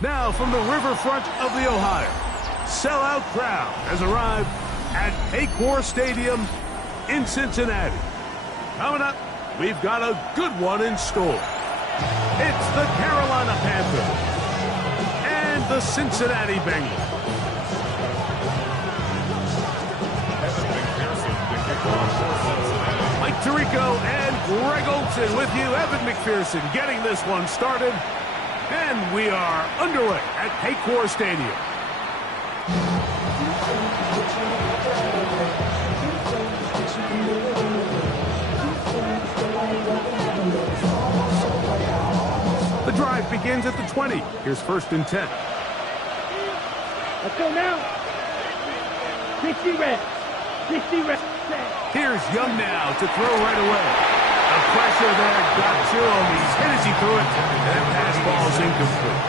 Now from the riverfront of the Ohio, sellout crowd has arrived at Paycor Stadium in Cincinnati. Coming up, we've got a good one in store. It's the Carolina Panthers and the Cincinnati Bengals. Mike Tirico and Greg Olson with you. Evan McPherson getting this one started. And we are underway at Paycor Stadium. The drive begins at the 20. Here's 1st and 10. Let's go now. 60 reps. 60 reps. Here's Young now to throw right away. The pressure there got to him. He's hit as he threw it. That pass ball is incomplete.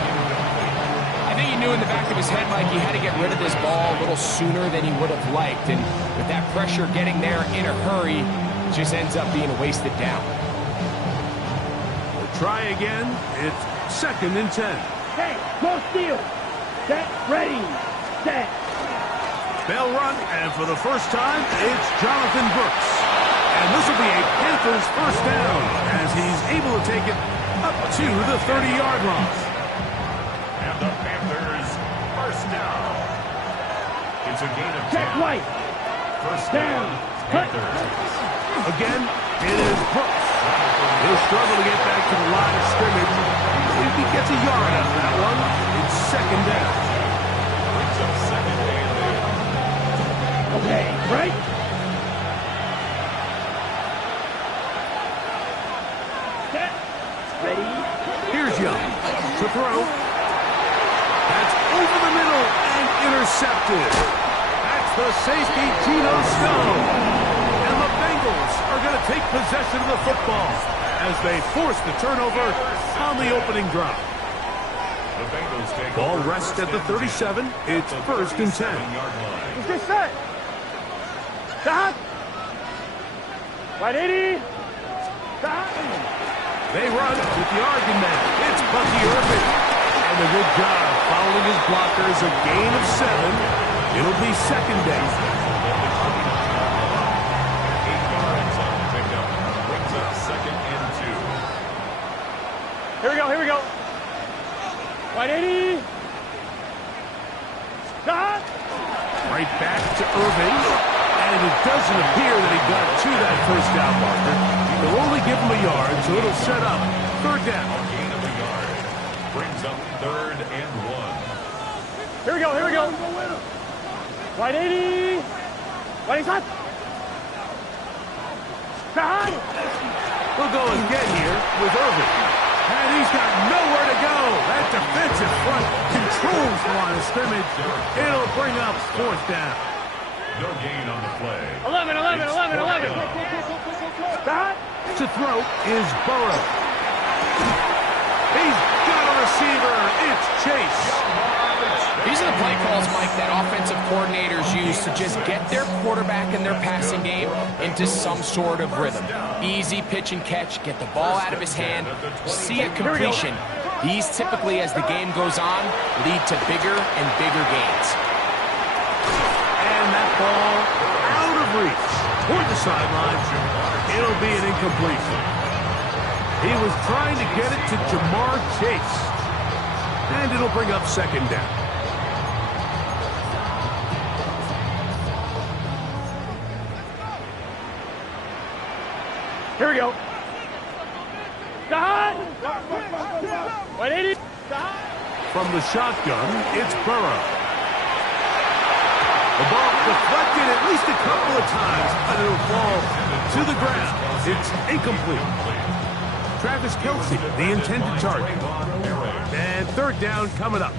I think he knew in the back of his head, Mike, he had to get rid of this ball a little sooner than he would have liked. And with that pressure getting there in a hurry, it just ends up being a wasted down. We'll try again. It's 2nd and 10. Hey, no steal. Set, ready, set. They'll run, and for the first time, it's Jonathan Brooks. And this will be a Panthers first down as he's able to take it up to the 30-yard line. And the Panthers first down. It's a gain of 10. Check right. First down, Panthers. Again, it is Brooks. He'll struggle to get back to the line of scrimmage. If he gets a yard out of that one, it's 2nd down. Brings up 2nd and 8. Okay, right. Set. Ready. Here's Young to throw. That's over the middle and intercepted. That's the safety, Geno Stone. And the Bengals are going to take possession of the football as they force the turnover on the opening drive. The Bengals take Ball over rests first at the and 37. 10 It's at the 1st and 10. 37-yard line. Is this set? Stop. 180. Stop. They run with the argument. It's Bucky Irving. And a good job following his blockers. A gain of 7. It'll be 2nd down. 8 yards on the pickup. Brings up 2nd and 2. Here we go, here we go. 180. Stop. Right back to Irving. And it doesn't appear that he got to that first down marker. They'll only give him a yard, so it'll set up 3rd down. Gain of a yard. Brings up 3rd and 1. Here we go, here we go. 180. 180. Stop. We'll go again here with Irving. And he's got nowhere to go. That defensive front controls the line of scrimmage. It'll bring up 4th down. No gain on the play. 11. Stop. To throw is Burrow. He's got a receiver. It's Chase. These are the play calls, Mike, that offensive coordinators use to just get their quarterback and their passing game into some sort of rhythm. Easy pitch and catch, get the ball out of his hand, see a completion. These typically, as the game goes on, lead to bigger and bigger gains. And that ball out of reach toward the sideline. It'll be an incompletion. He was trying to get it to Jamar Chase. And it'll bring up 2nd down. Here we go. Stop. 180. Stop. From the shotgun, it's Burrow. The ball deflected at least a couple of times, but it'll fall to the ground. It's incomplete. Travis Kelce, the intended target. And 3rd down coming up.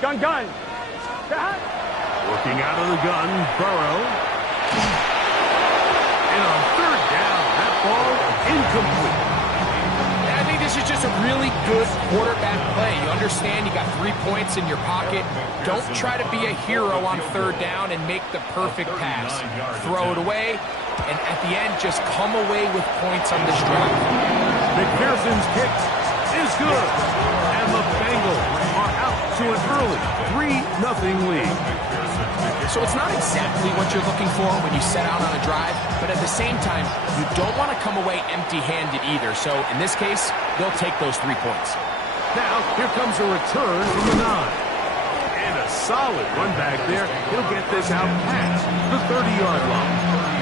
Gun. Stop. Working out of the gun, Burrow. And on 3rd down, that ball incomplete. And I think this is just a really good quarterback play. You understand you got 3 points in your pocket. Don't try to be a hero on 3rd down and make the perfect pass. Throw it away, and at the end, just come away with points on this drive. McPherson's kick is good. And the Bengals are out to an early 3-0 lead. So it's not exactly what you're looking for when you set out on a drive, but at the same time, you don't want to come away empty-handed either. So in this case, they'll take those 3 points. Now, here comes a return from the 9. And a solid run back there. He'll get this out past the 30-yard line.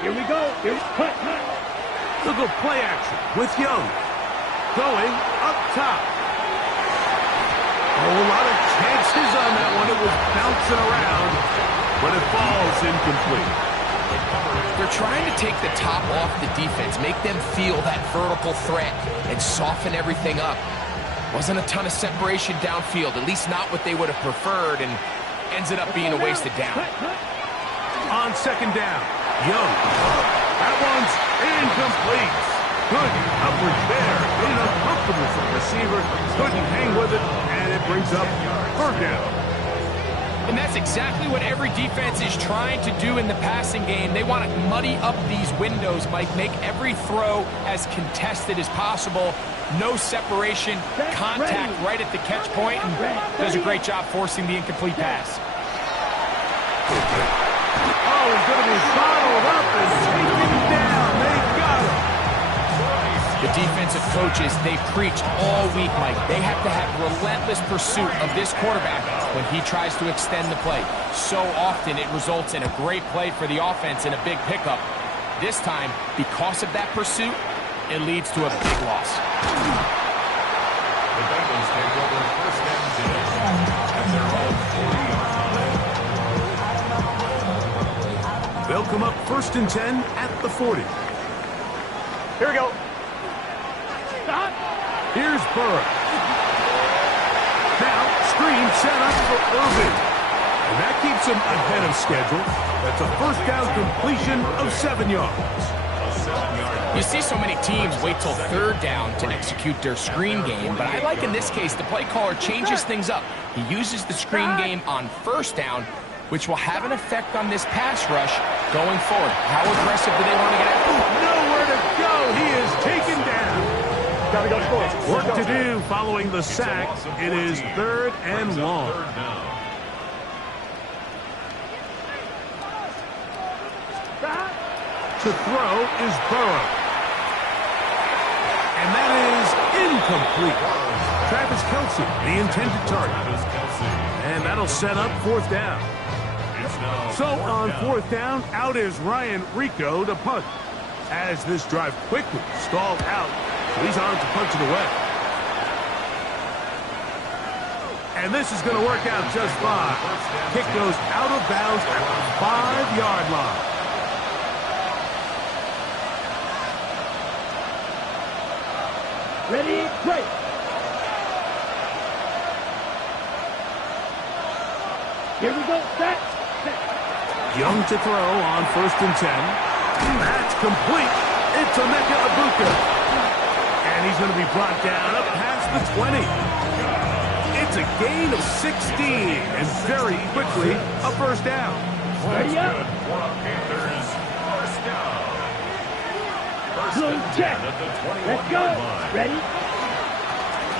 Here we go. Here's cut. Look at play action with Young. Going up top. Oh, a lot of chances on that one. It was bouncing around, but it falls incomplete. They're trying to take the top off the defense, make them feel that vertical threat, and soften everything up. Wasn't a ton of separation downfield, at least not what they would have preferred, and ends up being a wasted down. On second down, Young. That one's incomplete. Good coverage there. Made it uncomfortable for the receiver. Couldn't hang with it, and it brings up third down. And that's exactly what every defense is trying to do in the passing game. They want to muddy up these windows, Mike, make every throw as contested as possible. No separation, contact right at the catch point, and does a great job forcing the incomplete pass. Oh, he's going to be bottled up and taken down. They got him. The defensive coaches, they preached all week, Mike. They have to have relentless pursuit of this quarterback when he tries to extend the play. So often it results in a great play for the offense and a big pickup. This time, because of that pursuit, it leads to a big loss. The Bengals take over first and 10 at their own 40-yard line. They'll come up first and 10 at the 40. Here we go. Here's Burrow. Now, screen set up for Irving. And that keeps him ahead of schedule. That's a first down completion of 7 yards. You see so many teams wait till third down to execute their screen game, but I like in this case the play caller changes things up. He uses the screen game on first down, which will have an effect on this pass rush going forward. How aggressive do they want to get after? Nowhere to go. He is taken down. Gotta go score. Work to do following the sack. It is third and long. To throw is Burrow. And that is incomplete. Travis Kelce, the intended target. And that'll set up fourth down. So on fourth down, out is Ryan Rico to punt. As this drive quickly stalled out, so he's on to punch it away. And this is going to work out just fine. Kick goes out of bounds at the 5-yard line. Ready, break. Here we go, set. Young to throw on first and 10. That's complete. It's Emeka Egbuka. And he's going to be brought down up past the 20. It's a gain of 16, and very quickly a first down. Ready up. Panthers first down. Blue check. Let's go. Ready?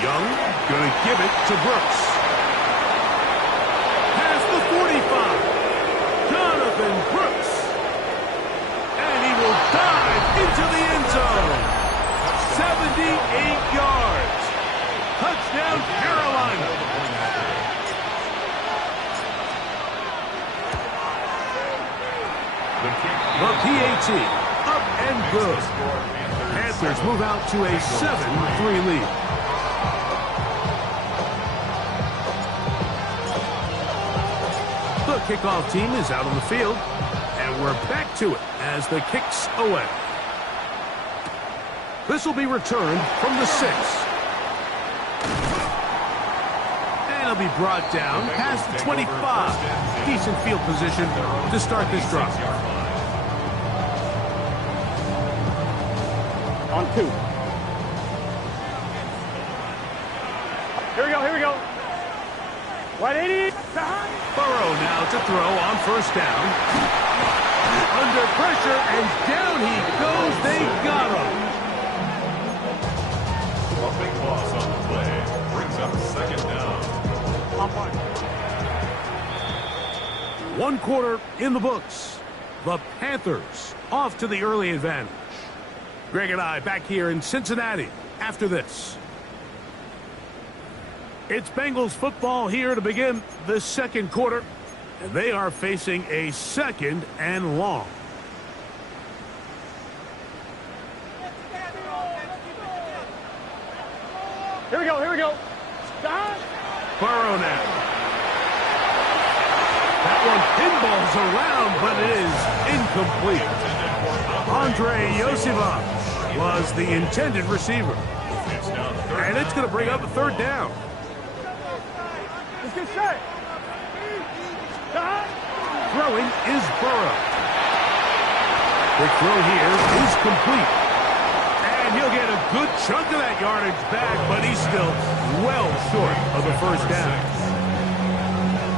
Young going to give it to Brooks. Past the 45. Jonathan Brooks. And he will dive into the end zone. 78 yards. Touchdown, Carolina. The PAT up and good. Panthers move out to a 7-3 lead. The kickoff team is out on the field, and we're back to it as the kick's away. This will be returned from the 6. And it'll be brought down past the 25. Decent field position to start this drive. On 2. Here we go, here we go. 180. Burrow now to throw on first down. Under pressure, and down he goes. They got him. A big loss on the play. Brings up second down. 1 quarter in the books. The Panthers off to the early advantage. Greg and I back here in Cincinnati after this. It's Bengals football here to begin the second quarter, and they are facing a 2nd and long. Here we go, here we go. Stop. Burrow now. That one pinballs around, but it is incomplete. Andre Yosivach was the intended receiver. And it's going to bring up a 3rd down. Let's get set. Stop. Throwing is Burrow. The throw here is complete. And he'll get a good chunk of that yardage back, but he's still well short of the 1st down.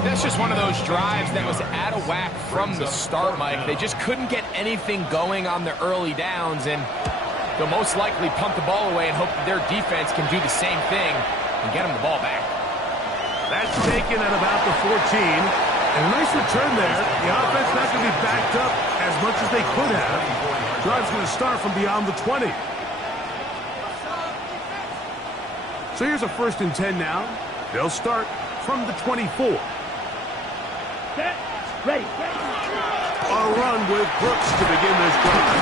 That's just one of those drives that was out of whack from the start, Mike. They just couldn't get anything going on the early downs, and they'll most likely punt the ball away and hope that their defense can do the same thing and get them the ball back. That's taken at about the 14. And a nice return there. The offense not going to be backed up as much as they could have. Drive's going to start from beyond the 20. So here's a 1st and 10 now. They'll start from the 24. Set. Ready. A run with Brooks to begin this drive.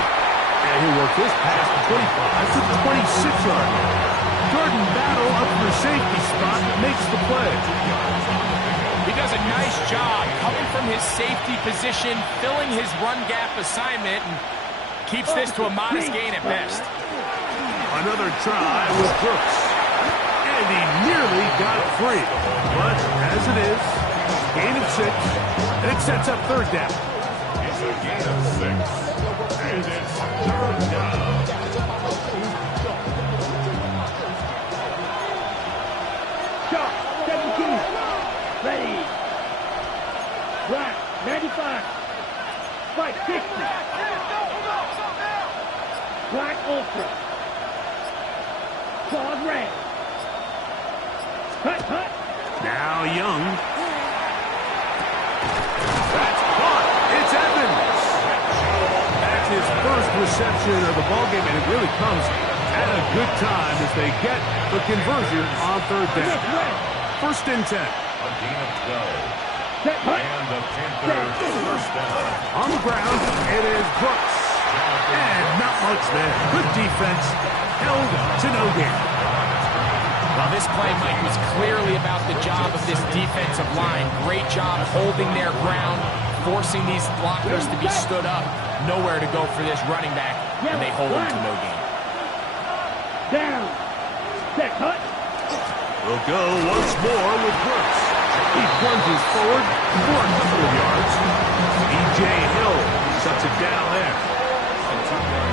And he'll work this past the 25 to the 26-yard line. Jordan Battle up for a safety spot makes the play. He does a nice job coming from his safety position, filling his run gap assignment, and keeps this to a modest gain at best. Another try with Brooks. And he nearly got free. But as it is, gain of 6, and it sets up 3rd down. It's a gain of 6. And it's 3rd down. Shot. 17. Ready. Black. 95. Spike. 60. Black Ultra. Claude red. Cut. Now Young. That's caught. It's Evans. That's his first reception of the ballgame, and it really comes at a good time as they get the conversion on 3rd down. 1st and 10. A gain of 12. Set. And the Panthers 1st down. On the ground, it is Brooks. And not much there. Good defense. Held to no gain. Well, this play, Mike, was clearly about the job of this defensive line. Great job holding their ground, forcing these blockers to be stood up. Nowhere to go for this running back, and they hold him to no gain. Down. Set. Cut. We'll go once more with Brooks. He plunges forward for a couple of yards. E.J. Hill shuts it down there.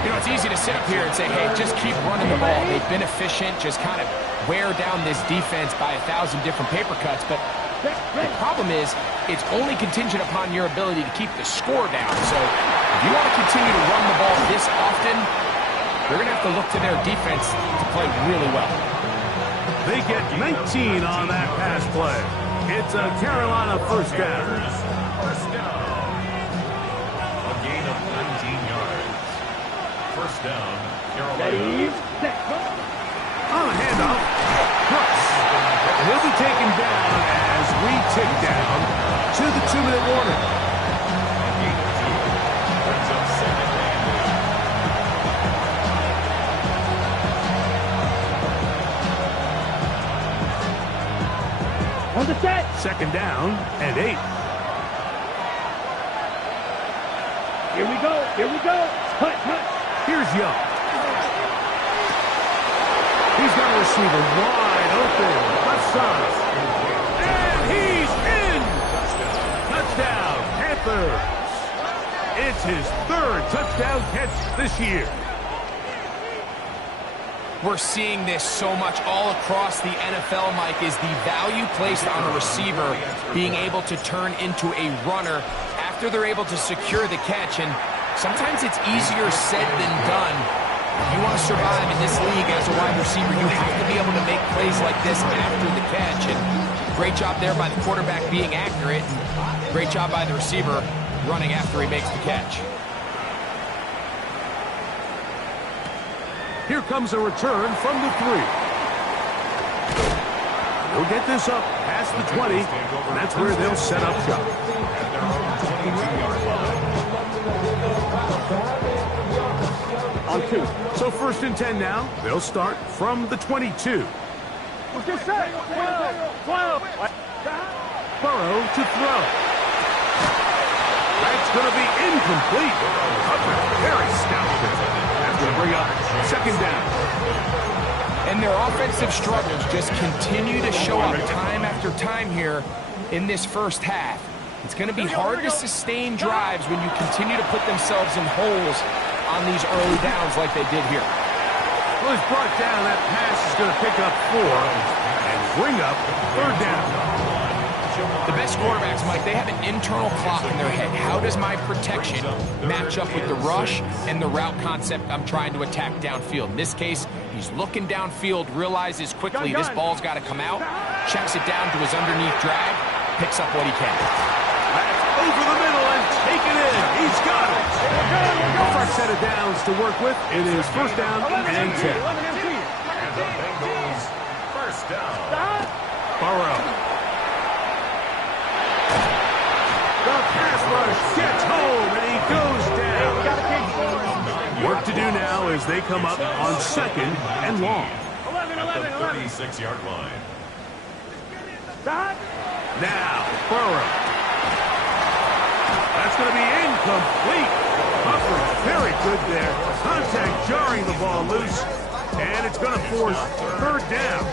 You know, it's easy to sit up here and say, hey, just keep running the ball. They've been efficient, just kind of wear down this defense by 1,000 different paper cuts. But the problem is, it's only contingent upon your ability to keep the score down. So if you want to continue to run the ball this often, they're going to have to look to their defense to play really well. They get 19 on that pass play. It's a Carolina 1st down. 1st down. A gain of 19 yards. 1st down, Carolina. On a handoff, Brooks. And he'll be taken down as we tick down to the 2-minute warning. A gain of 2. Brings up 2nd and 8. On the set. 2nd down and 8. Here we go. Cut. Here's Young. He's got a receiver wide open. Left side. And he's in. Touchdown, Panthers. It's his 3rd touchdown catch this year. we're seeing this so much all across the NFL, Mike, is the value placed on a receiver being able to turn into a runner after they're able to secure the catch. And sometimes it's easier said than done. If you want to survive in this league as a wide receiver, you have to be able to make plays like this after the catch. And great job there by the quarterback being accurate. And great job by the receiver running after he makes the catch. Here comes a return from the 3. He'll get this up past the 20, and that's where they'll set up shop. On 2. So 1st and 10 now. They'll start from the 22. What's this say? 12. Burrow to throw. That's going to be incomplete. Very stout. That's going to bring up 2nd down. And their offensive struggles just continue to show up time after time here in this first half. It's going to be hard to sustain drives when you continue to put themselves in holes on these early downs like they did here. Well, he's brought down. That pass is going to pick up 4 and bring up 3rd down. The best quarterbacks, Mike, they have an internal clock in their head. How does my protection match up with the rush and the route concept I'm trying to attack downfield? In this case, he's looking downfield, realizes quickly this ball's got to come out, checks it down to his underneath drag, picks up what he can. That's over the middle and taken in. He's got it. A fresh set of downs to work with. It is 1st down and 10. And the Bengals, 1st down. Burrow. The pass rush gets home, and he goes down. Work to do now as they come up on 2nd and long. At the 36-yard line. Now, Burrow. That's going to be incomplete. Coverage very good there. Contact jarring the ball loose, and it's going to force 3rd down.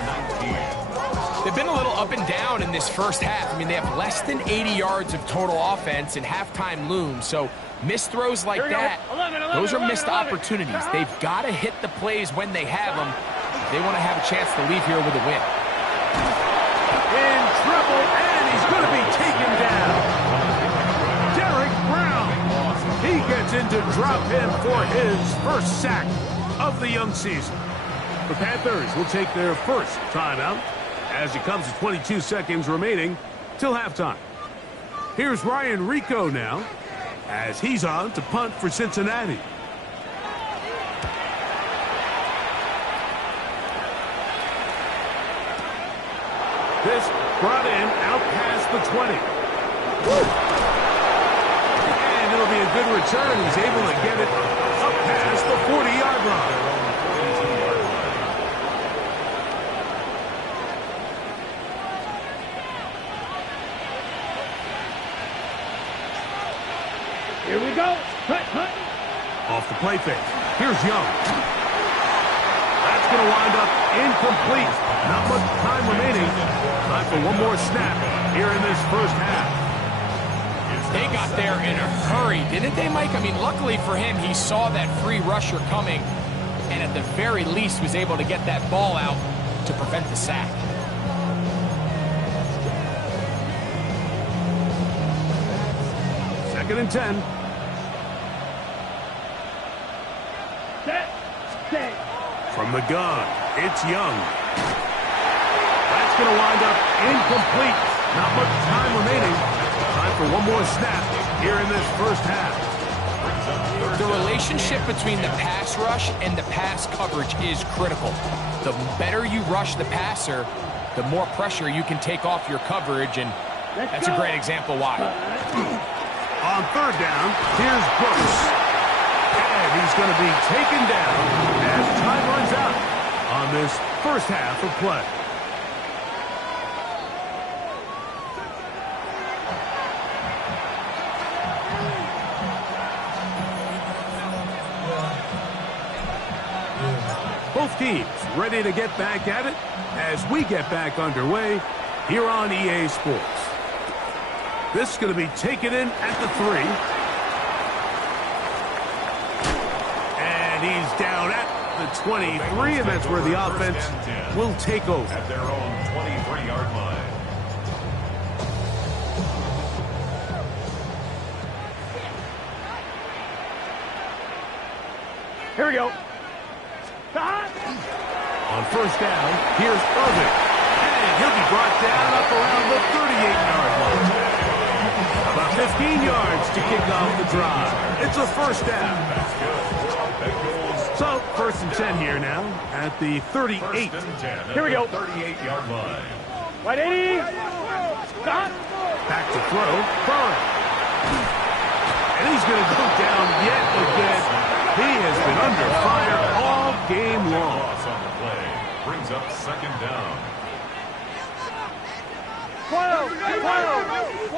They've been a little up and down in this first half. I mean, they have less than 80 yards of total offense and halftime looms. So missed throws like that, those are missed opportunities. They've got to hit the plays when they have them if they want to have a chance to leave here with a win. In trouble, and he's going to be taken down. Derek Brown. He gets in to drop him for his first sack of the young season. The Panthers will take their first timeout as it comes to 22 seconds remaining till halftime. Here's Ryan Rico now as he's on to punt for Cincinnati. This brought in out past the 20. And it'll be a good return. He's able to get it up past the 40-yard line. Here we go. Cut. Off the play fake. Here's Young. That's going to wind up incomplete. Not much time remaining. Time for one more snap here in this first half. They got there in a hurry, didn't they, Mike? I mean, luckily for him, he saw that free rusher coming and at the very least was able to get that ball out to prevent the sack. Second and 10. Set. From the gun, it's Young. That's going to wind up incomplete. Not much time remaining. Time for one more snap here in this first half. The relationship between the pass rush and the pass coverage is critical. The better you rush the passer, the more pressure you can take off your coverage, and that's a great example why. On 3rd down, here's Brooks. And he's going to be taken down as time runs out on this first half of play. Both teams ready to get back at it as we get back underway here on EA Sports. This is going to be taken in at the 3. And he's down at the 23, and that's where the offense will take over. At their own 23-yard line. Here we go. On first down, here's Irving. And he'll be brought down up around the 38-yard line. About 15 yards to kick off the drive. It's a first down. That's good. So, first and 10 here now at the 38. First and 10 Here we go. 38-yard line. Right, 80. Stop. Back to throw. Burrow. And he's going to go down yet again. He has been under fire all game long. Loss on the play brings up second down. 12. 12.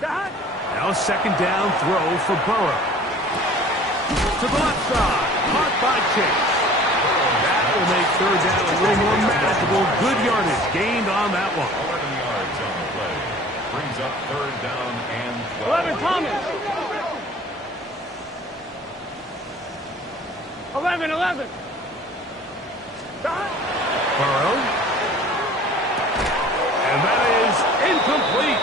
Now second down throw for Burrow. To the left side. Caught by Chase. That will make third down a little more manageable. Good yardage gained on that one. 11 yards on the play. Brings up third down and 12. 11, Thomas. 11. Burrow. And that is incomplete.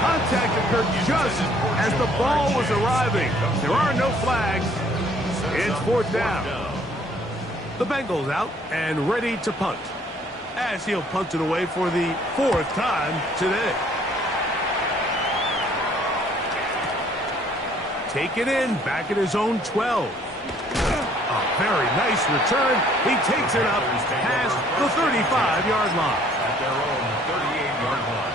Contact occurred just as the ball was arriving. There are no flags. It's fourth down. The Bengals out and ready to punt, as he'll punt it away for the fourth time today. Take it in, back at his own 12. A very nice return. He takes it up past the 35-yard line. At their own 38-yard line.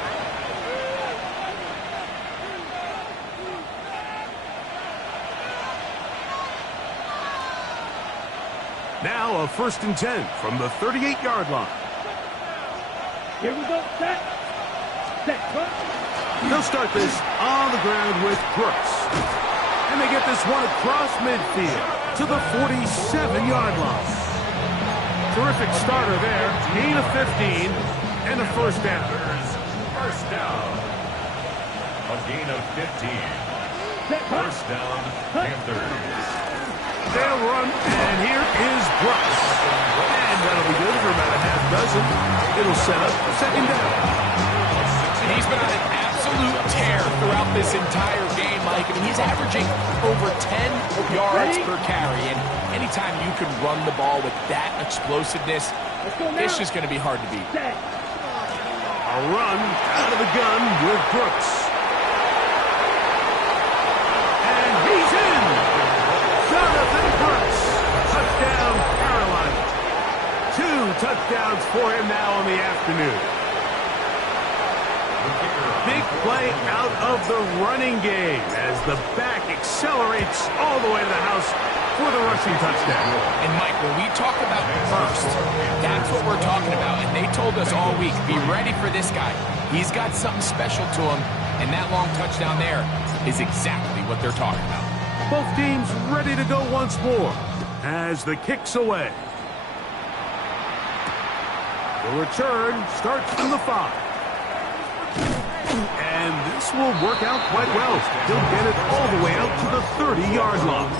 Now a first and 10 from the 38-yard line. Here we go. Set. They'll start this on the ground with Brooks. And they get this one across midfield to the 47-yard line. Terrific starter there. Gain of 15 and a first down. First down. A gain of 15. First down, Panthers. They'll run, and here is Brooks. And that'll be good for about a half dozen. It'll set up second down. And he's been on an absolute tear throughout this entire game, Mike. I mean, he's averaging over 10 yards per carry. And anytime you can run the ball with that explosiveness, it's just going to be hard to beat. A run out of the gun with Brooks. And he's in. Jonathan Brooks. Touchdown, Carolina. 2 touchdowns for him now on the afternoon. Big play out of the running game as the back accelerates all the way to the house for the rushing touchdown. And, Mike, when we talk about burst, that's what we're talking about. And they told us all week, be ready for this guy. He's got something special to him, and that long touchdown there is exactly what they're talking about. Both teams ready to go once more as the kick's away. The return starts from the 5. And this will work out quite well. He'll get it all the way out to the 30-yard line.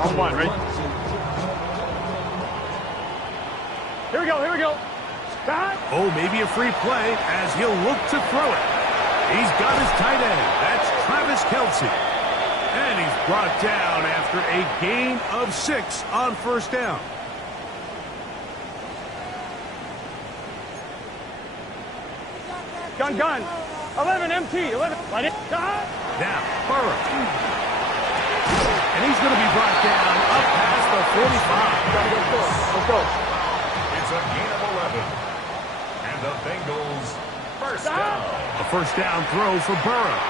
On one, right? Here we go. Stop. Oh, maybe a free play as he'll look to throw it. He's got his tight end. That's Travis Kelce. And he's brought down after a gain of 6 on first down. Gun. 11 MT. 11. Let it. Now, Burrow. And he's going to be brought down up past the 45. Let's go. It's a gain of 11. And the Bengals first down. A first down throw for Burrow.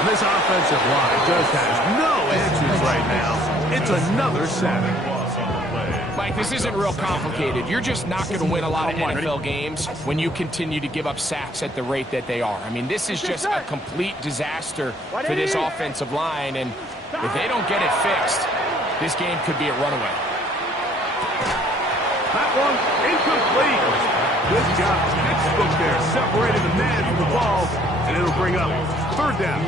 And this offensive line just has no answers right now. It's another sack. Loss on the play. Mike, this isn't real complicated. You're just not going to win a lot of NFL games when you continue to give up sacks at the rate that they are. I mean, this is just a complete disaster for this offensive line, and if they don't get it fixed, this game could be a runaway. That one incomplete. Good job. Textbook there. Separated the man from the ball, and it'll bring up third down.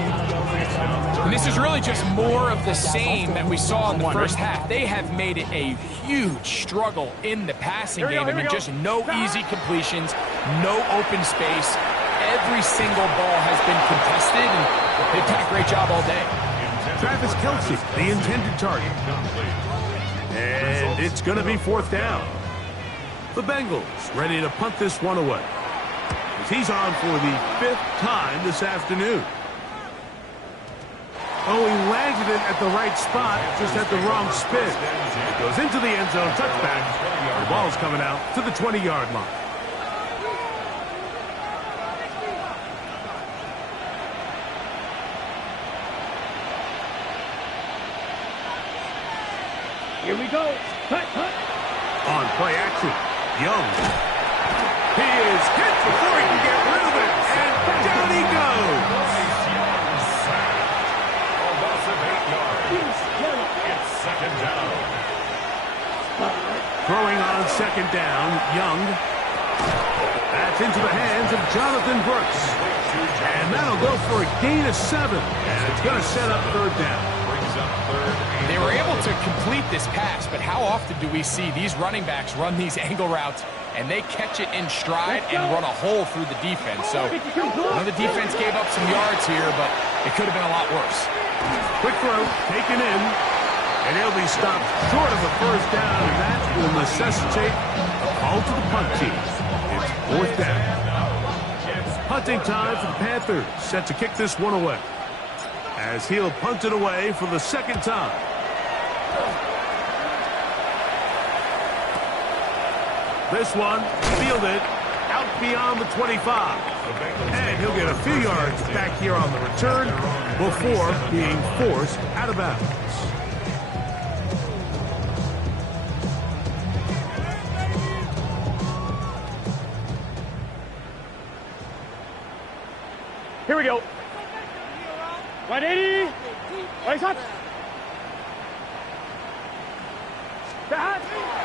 And this is really just more of the same that we saw in the first half. They have made it a huge struggle in the passing game. I mean, just no easy completions, no open space. Every single ball has been contested, and they've done a great job all day. Travis Kelce, the intended target. And it's going to be fourth down. The Bengals ready to punt this one away. He's on for the 5th time this afternoon. Oh, he landed it at the right spot, just had the wrong spin. It goes into the end zone, touchback. The ball's coming out to the 20-yard line. Here we go. Cut. On play action, Young. He is hit before he can get rid of it, and down he goes. It's second down. Throwing on second down, Young. That's into the hands of Jonathan Brooks. And that'll go for a gain of 7. And it's going to set up third down. They were able to complete this pass, but how often do we see these running backs run these angle routes and they catch it in stride and run a hole through the defense? So I know the defense gave up some yards here, but it could have been a lot worse. Quick throw, taken in, and he'll be stopped short of a first down, and that will necessitate a call to the punt team. It's fourth down. Punting time for the Panthers, set to kick this one away, as he'll punt it away for the second time. This one fielded out beyond the 25. And he'll get a few yards back here on the return before being forced out of bounds. Here we go. 180. Right shot.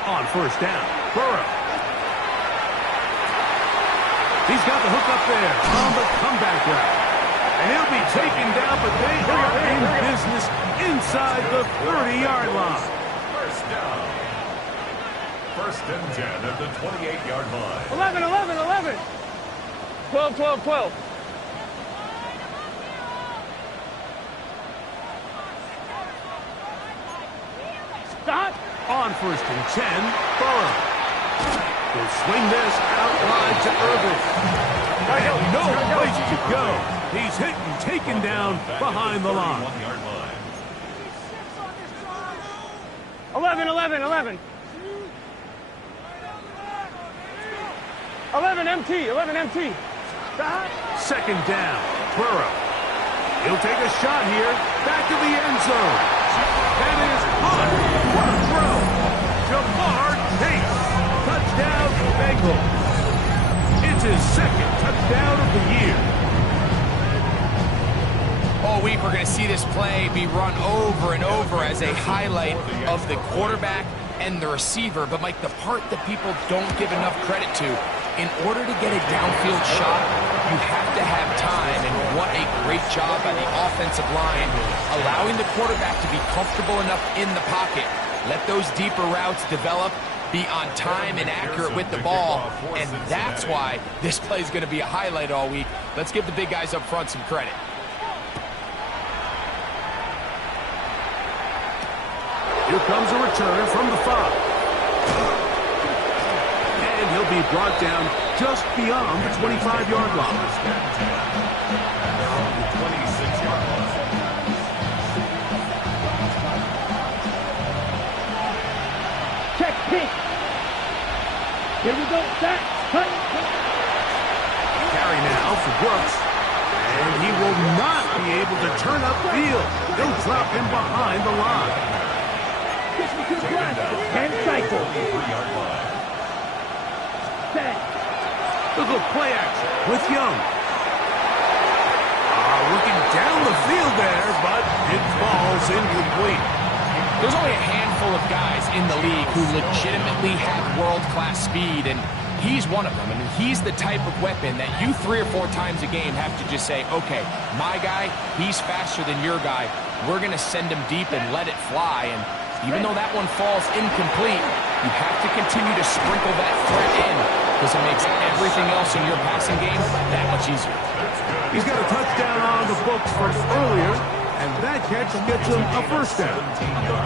On first down, Burrow. He's got the hook up there on the comeback route. And he'll be taken down, but they are in business inside the 30-yard line. First down. First and 10 at the 28-yard line. 11. 12. Stop. On first and 10, Burrow. He'll swing this out wide to Irvin. And no place to go. He's hit and taken down behind the line. 11. 11 MT. Stop. Second down, Burrow. He'll take a shot here, back to the end zone. That is hot. What a throw. Jamar Chase. Touchdown, Bengals. It's his second touchdown of the year. All week we're going to see this play be run over and over as a highlight of the quarterback and the receiver. But, Mike, the part that people don't give enough credit to, in order to get a downfield shot, you have to have time, and what a great job by the offensive line, allowing the quarterback to be comfortable enough in the pocket, let those deeper routes develop, be on time and accurate with the ball, and that's why this play is going to be a highlight all week. Let's give the big guys up front some credit. Here comes a return from the 5. And he'll be brought down just beyond the 25-yard line. 26-yard line. Check pink. Here we go. Back. Cut. Carry now for Brooks. And he will not be able to turn upfield. They'll drop him behind the line. And cycle. Set. Look at play action with Young. Looking down the field there, but it falls incomplete. There's only a handful of guys in the league who legitimately have world-class speed, and He's one of them. I mean, he's the type of weapon that you 3 or 4 times a game have to just say, okay, my guy, he's faster than your guy. We're going to send him deep and let it fly. And even though that one falls incomplete, you have to continue to sprinkle that threat in because it makes everything else in your passing game that much easier. He's got a touchdown on the books from earlier, and that catch gets him a first down.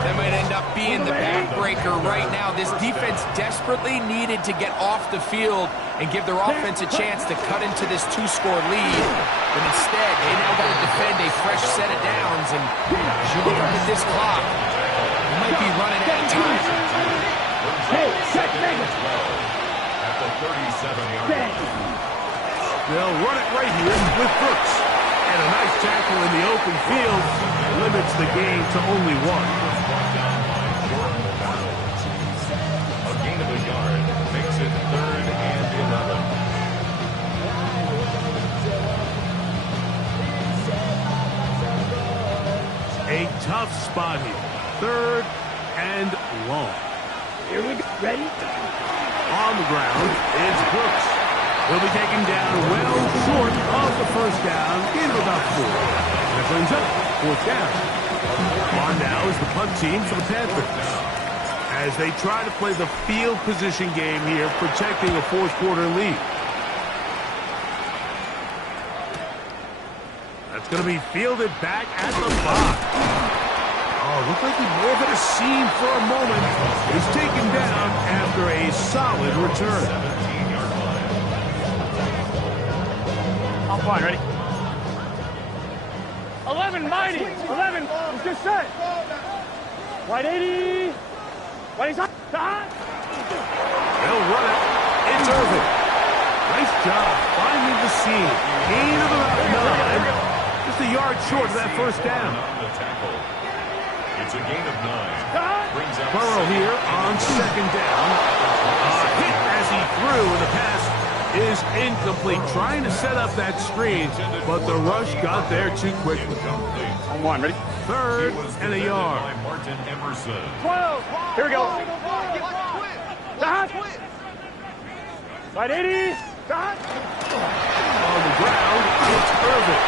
That might end up being the backbreaker right now. This defense desperately needed to get off the field and give their offense a chance to cut into this 2-score lead. But instead, they now got to defend a fresh set of downs. And as you look up at this clock, you might be running out of time. Hey, check me. At the 37-yard line. They'll run it right here with Brooks. And a nice tackle in the open field limits the game to only 1. A gain of a yard makes it 3rd and 11. A tough spot here. 3rd and long. Here we go. Ready? On the ground is Brooks. He'll be taken down well short of the first down, gain of about 4. That brings up 4th down. On now is the punt team for the Panthers, as they try to play the field position game here, protecting a 4th quarter lead. That's going to be fielded back at the 5. Oh, looked like he may have hit a seam for a moment. He's taken down after a solid return. 17-yard line. I'm fine. Ready? 11, mighty. 11. It's just set. White 80. White side. They'll run it. It's Irvin. Nice job finding the seam. Gain of about 9. Just a yard short of that first down. On the tackle. It's a gain of 9. Brings up Burrow here on 2nd down. A hit as he threw, and the pass is incomplete. Trying to set up that screen, but the rush got there too quickly. On 1. Ready? 3rd and a yard. by Martin Emerson. 12. Here we go. Dot. White 80. Dot. On the ground, it's Irvin.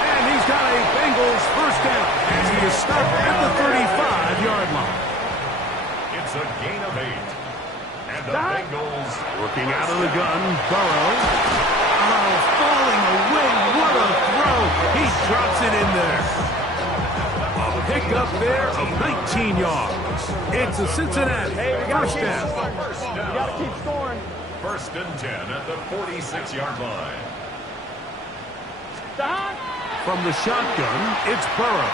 And he's got a Bengals first down as he is stopped at the 35-yard line. It's a gain of 8. And the Dot. Bengals Working out of the gun, Burrow. Oh, falling away. What a throw. He drops it in there. A pickup there of 19 yards. It's a Cincinnati first down. first You down. got to keep scoring. 1st and 10 at the 46-yard line. Dot. From the shotgun, it's Burrow.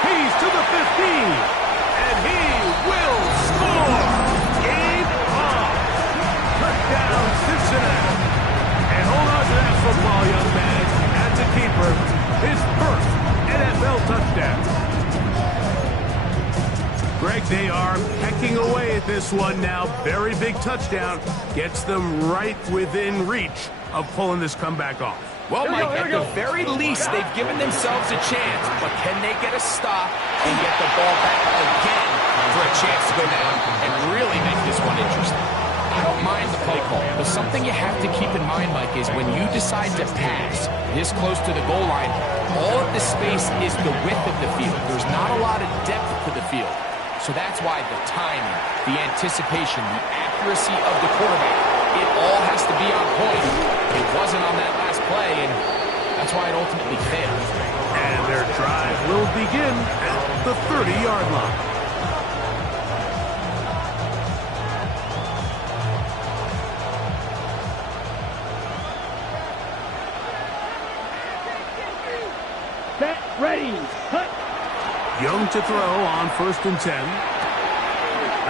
He's to the 15, and he will score. Game on. Touchdown, Cincinnati. And hold on to that football, young man. That's a keeper. His first NFL touchdown. Greg, they are pecking away at this one now. Very big touchdown. Gets them right within reach of pulling this comeback off. Well, Mike, at the very least, they've given themselves a chance. But can they get a stop and get the ball back again for a chance to go down and really make this one interesting? I don't mind the play call, but something you have to keep in mind, Mike, is when you decide to pass this close to the goal line, all of the space is the width of the field. There's not a lot of depth to the field. So that's why the timing, the anticipation, the accuracy of the quarterback, it all has to be on point. It wasn't on that last play, and that's why it ultimately failed. And their drive will begin at the 30-yard line. Set. Ready. Cut. Young to throw on 1st and 10.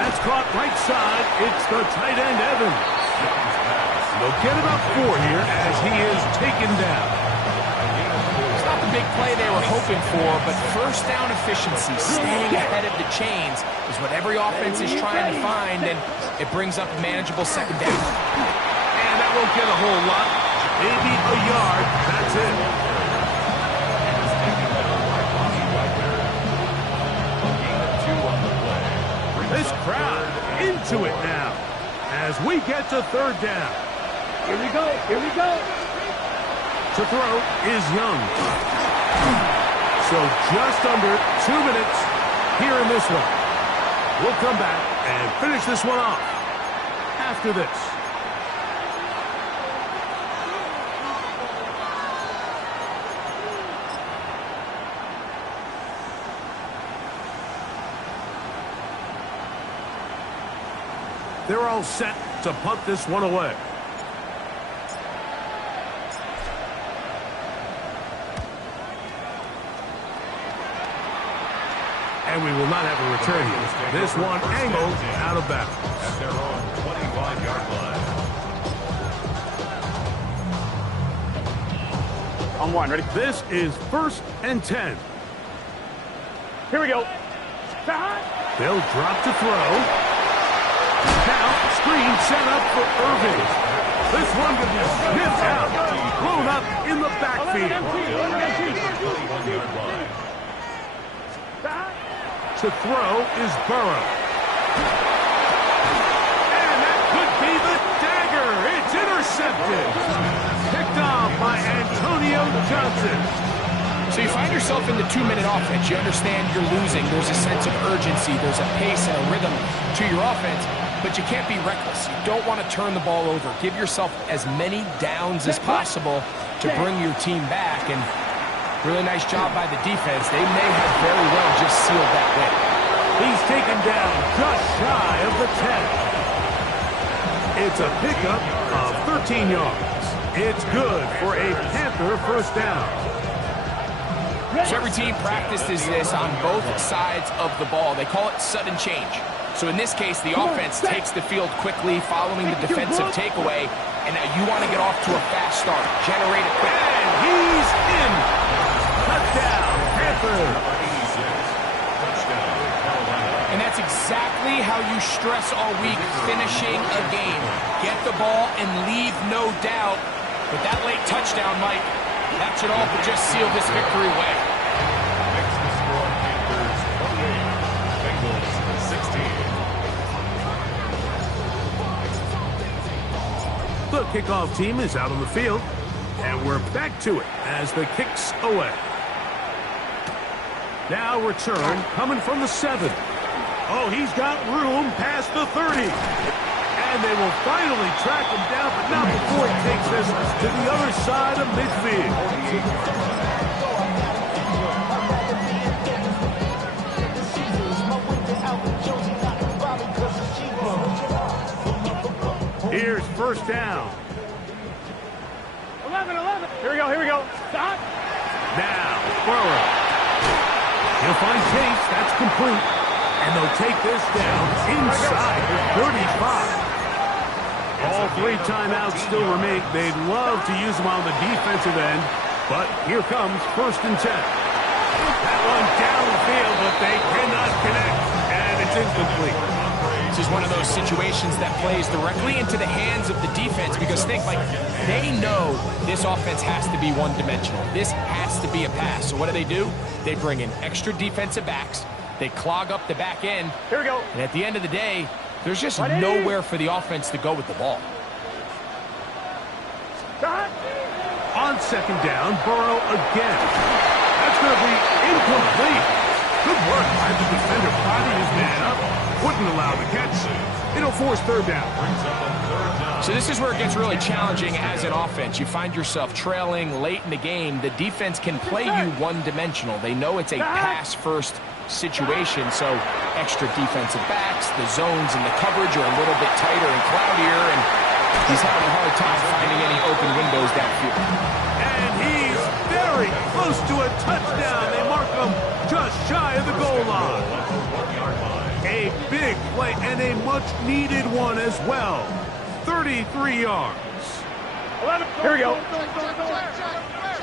That's caught right side. It's the tight end, Evans. They'll get about 4 here as he is taken down. It's not the big play they were hoping for, but first down efficiency, staying ahead of the chains, is what every offense is trying to find, and it brings up a manageable 2nd down. And that won't get a whole lot. Maybe a yard. That's it. This crowd into it now. as we get to third down. Here we go. Here we go. To throw is Young. So just under 2 minutes here in this one. We'll come back and finish this one off after this. They're all set to punt this one away. And we will not have a return here. This one angled out of bounds. At their own 21-yard line. On one, ready? This is 1st and 10. Here we go. They'll drop to throw. Now, screen set up for Irving. This one going to be sniffed out. Blown up in the backfield. 21-yard line. To throw is Burrow. And that could be the dagger. It's intercepted. Picked off by Antonio Johnson. So you find yourself in the 2-minute offense. You understand you're losing. There's a sense of urgency. There's a pace and a rhythm to your offense. But you can't be reckless. You don't want to turn the ball over. Give yourself as many downs as possible to bring your team back. And really nice job by the defense. They may have very well just sealed that win. He's taken down just shy of the 10. It's a pickup of 13 yards. It's good for a Panther first down. So every team practices this on both sides of the ball. They call it sudden change. So in this case, the offense takes the field quickly following the defensive takeaway. And now you want to get off to a fast start. Generate it quick. And he's in. Touchdown, Panther. And that's exactly how you stress all week, finishing a game. Get the ball and leave no doubt. But that late touchdown, Mike, that should all but just seal this victory away. Makes the score Panthers 28, Bengals 16. The kickoff team is out on the field. And we're back to it as the kick's away. Now return coming from the 7. Oh, he's got room past the 30. And they will finally track him down, but not before he takes this to the other side of midfield. Here's first down. 11. Here we go. Here we go. Stop. Now, Burrow. He'll find Chase. That's complete. And they'll take this down inside the 35. All 3 timeouts still remain. They'd love to use them on the defensive end, but here comes 1st and 10. That one down the field, but they cannot connect, and it's incomplete. This is one of those situations that plays directly into the hands of the defense because think, like, they know this offense has to be one-dimensional. This has to be a pass. So what do? They bring in extra defensive backs. They clog up the back end. Here we go. And at the end of the day, there's just nowhere for the offense to go with the ball. Stop. On 2nd down, Burrow again. That's going to be incomplete. Good work by the defender. Body his man up. Wouldn't allow the catch. It'll force 3rd down. So this is where it gets really challenging as an offense. You find yourself trailing late in the game. The defense can play you one-dimensional. They know it's a pass-first situation, so extra defensive backs, the zones and the coverage are a little bit tighter and cloudier, and he's having a hard time finding any open windows downfield. And he's very close to a touchdown. They mark him just shy of the goal line. A big play and a much-needed one as well. 33 yards. 11. Here we go.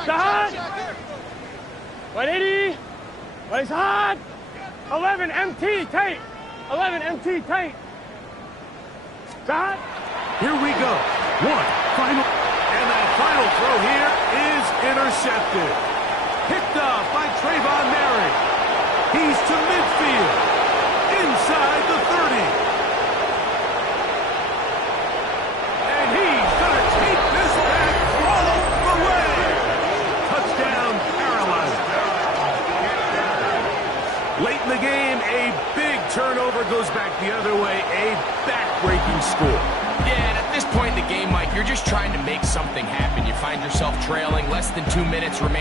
Side. 180. Right side. 11 MT tight. 11 MT tight. Side. Here we go. One final. And that final throw here is intercepted. Picked off by Trayvon Merrick. He's to midfield. Inside the 30. late in the game, a big turnover goes back the other way, a back-breaking score. Yeah, and at this point in the game, Mike, you're just trying to make something happen. You find yourself trailing, less than 2 minutes remaining.